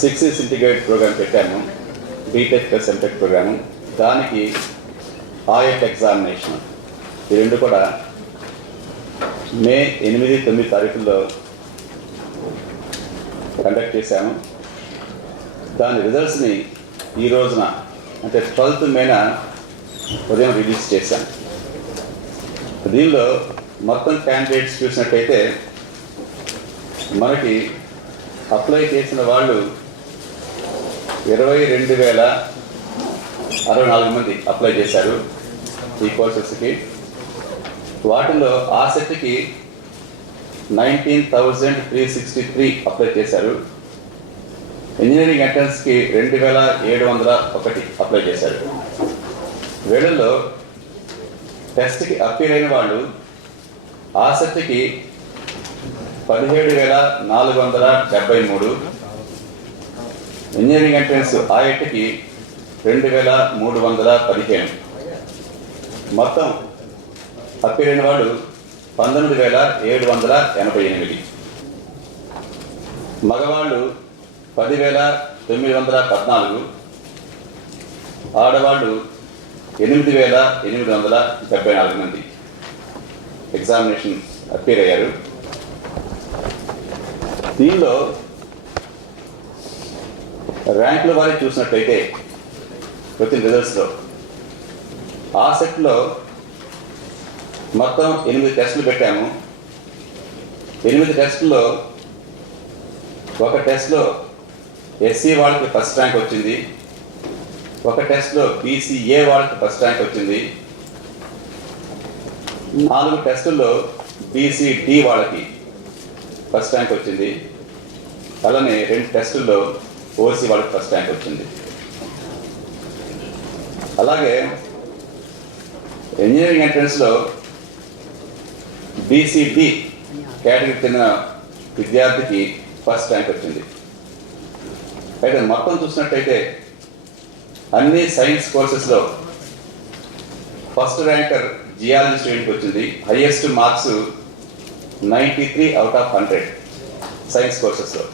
6 years integrated programme పెట్టాము, BTech plus MTech programme. దానికి ఆయట్ examination ఈ రెండు కూడా మే 8, 9 తారీఖుల్లో కండక్ట్ చేశాము. దాని రిజల్ట్స్ని ఈ రోజున అంటే 12th మేన ఉదయం రిలీజ్ చేశాం. దీనిలో మొత్తం క్యాండిడేట్స్ చూసినట్టయితే మనకి అప్లై చేసిన వాళ్ళు 22,064 మంది అప్లై చేశారు ఈ కోర్సెస్కి. వాటిలో ఆ సెట్కి 19,363 అప్లై చేశారు. ఇంజనీరింగ్ ఎంట్రన్స్కి 2,701 అప్లై చేశారు. వీళ్ళల్లో టెస్ట్కి అపీర్ అయిన వాళ్ళు ఆ సెట్కి 17,473, ఇంజనీరింగ్ ఎంట్రన్స్ ఆయట్కి 2,315. మొత్తం అపీర్ అయిన వాళ్ళు 19,788. మగవాళ్ళు 10,914, ఆడవాళ్ళు 8,874 మంది ఎగ్జామినేషన్ అపీర్ అయ్యారు. దీనిలో ర్యాంకుల వారి చూసినట్లయితే వచ్చిన రిజల్ట్స్లో ఆ సెట్లో మొత్తం 8 టెస్టులు పెట్టాము. 8 టెస్టుల్లో ఒక టెస్ట్లో ఎస్సీ వాళ్ళకి ఫస్ట్ ర్యాంక్ వచ్చింది, ఒక టెస్ట్లో బీసీఏ వాళ్ళకి ఫస్ట్ ర్యాంక్ వచ్చింది, 4 టెస్టుల్లో బీసీడీ వాళ్ళకి ఫస్ట్ ర్యాంక్ వచ్చింది. అలానే 2 టెస్టుల్లో ఓసీ వాళ్ళకి ఫస్ట్ ర్యాంక్ వచ్చింది. అలాగే ఇంజనీరింగ్ ఎంట్రన్స్లో బీసీడీ కేటగిరీకి చెందిన విద్యార్థికి ఫస్ట్ ర్యాంక్ వచ్చింది. అయితే మొత్తం చూసినట్టయితే అన్ని సైన్స్ కోర్సెస్లో ఫస్ట్ ర్యాంకర్ జియాలజీ స్టూడెంట్కి వచ్చింది. Highest marks 93 out of 100 science కోర్సెస్లో.